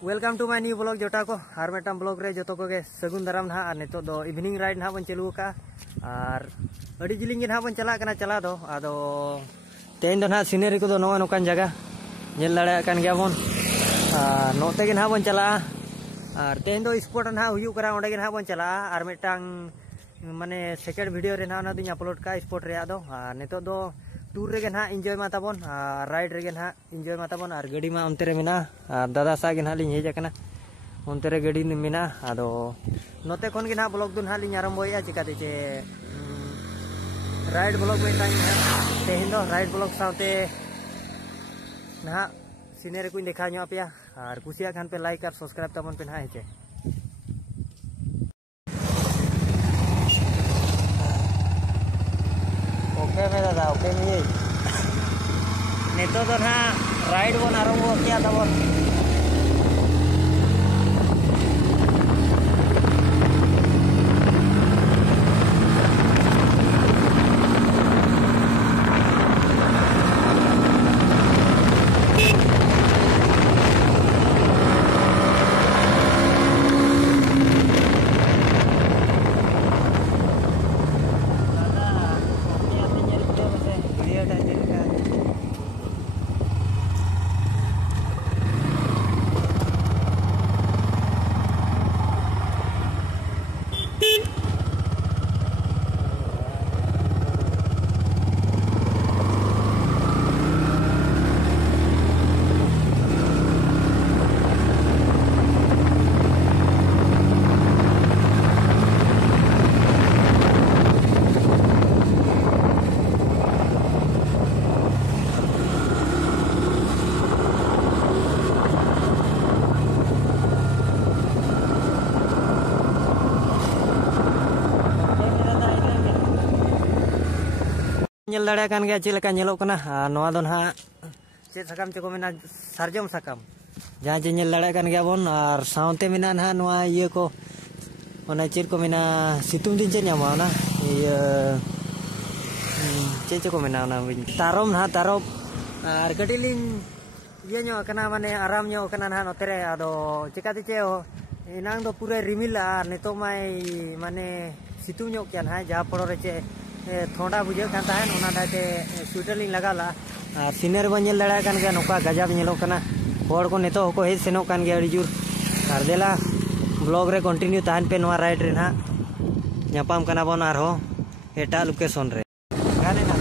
welcome to my new blog जोटा को हर Meta blog रे जो को सगुन दाराम ना और नितो दो इवनिंग राइड ना बन चालू का और अड़ी जिलिंग ना बन चला कना चला दो आदो तेन दो ना सीनरी को दो नो नोकान जगह जेल लड़े कान गया बन नोते के ना बन चला और तेन दो स्पॉट ना हुयु करा ओंडे के ना बन चला और मेटांग माने सेकेंड वीडियो रे ना दुñ अपलोड का स्पॉट रे आदो और नितो दो टूर रे ना एंजॉय माता बन राइड रे ना एंजॉय माता बन और गाड़ी मा अंते रे मिना दादा सा के ना लिñ हेज कना अंते रे गाड़ी मिना आदो नोते खन के ना ब्लॉग दो ना लिñ आरंभोया चिकाते जे राइड ब्लॉग में टाइम है तेहिन दो राइड ब्लॉग साथे ना सीनरी को देखा नो पे और कुसिया खान पे लाइक और सब्सक्राइब तबन पे ना हेचे ओके में दादा ओके में ये नितो तो ना राइड बन आरंभ किया तबन नेल दाड़े कान गया चेल का नेलो कना नोआ दो ना चेद सकाम चको मेना सारजम सकाम जहाँ जे नेल दाड़े कान गया बन और साउते मेना ना नोआ ये को ओना चेद को मेना सितुंग दिन चेद ᱧᱟᱢᱚᱜᱼᱟ ना ये चेद चको मेना ना तारोम ना तारोब और कटिलिंग ये ᱧᱚᱜ कना माने आराम ᱧᱚᱜ कना ना नोते रे आदो चिकाते चे इनांग दो पूरे रिमिल और नितो माय माने सितुंग ᱧᱚᱜ किया ना जहाँ पड़ो रे चे थोड़ा बुझे दाते स्वेटर लिंग लगाला और सीनर बन दाड़ा गया नौका गजाब नेलोकना हर को नितो को हेज सेनोक कान गया जोर और देला ब्लॉग रे कंटिन्यू तहन पे नोआ राइड रे ना ᱧᱟᱯᱟᱢ कना बन आरो एटा लोकेशन रे गाने ना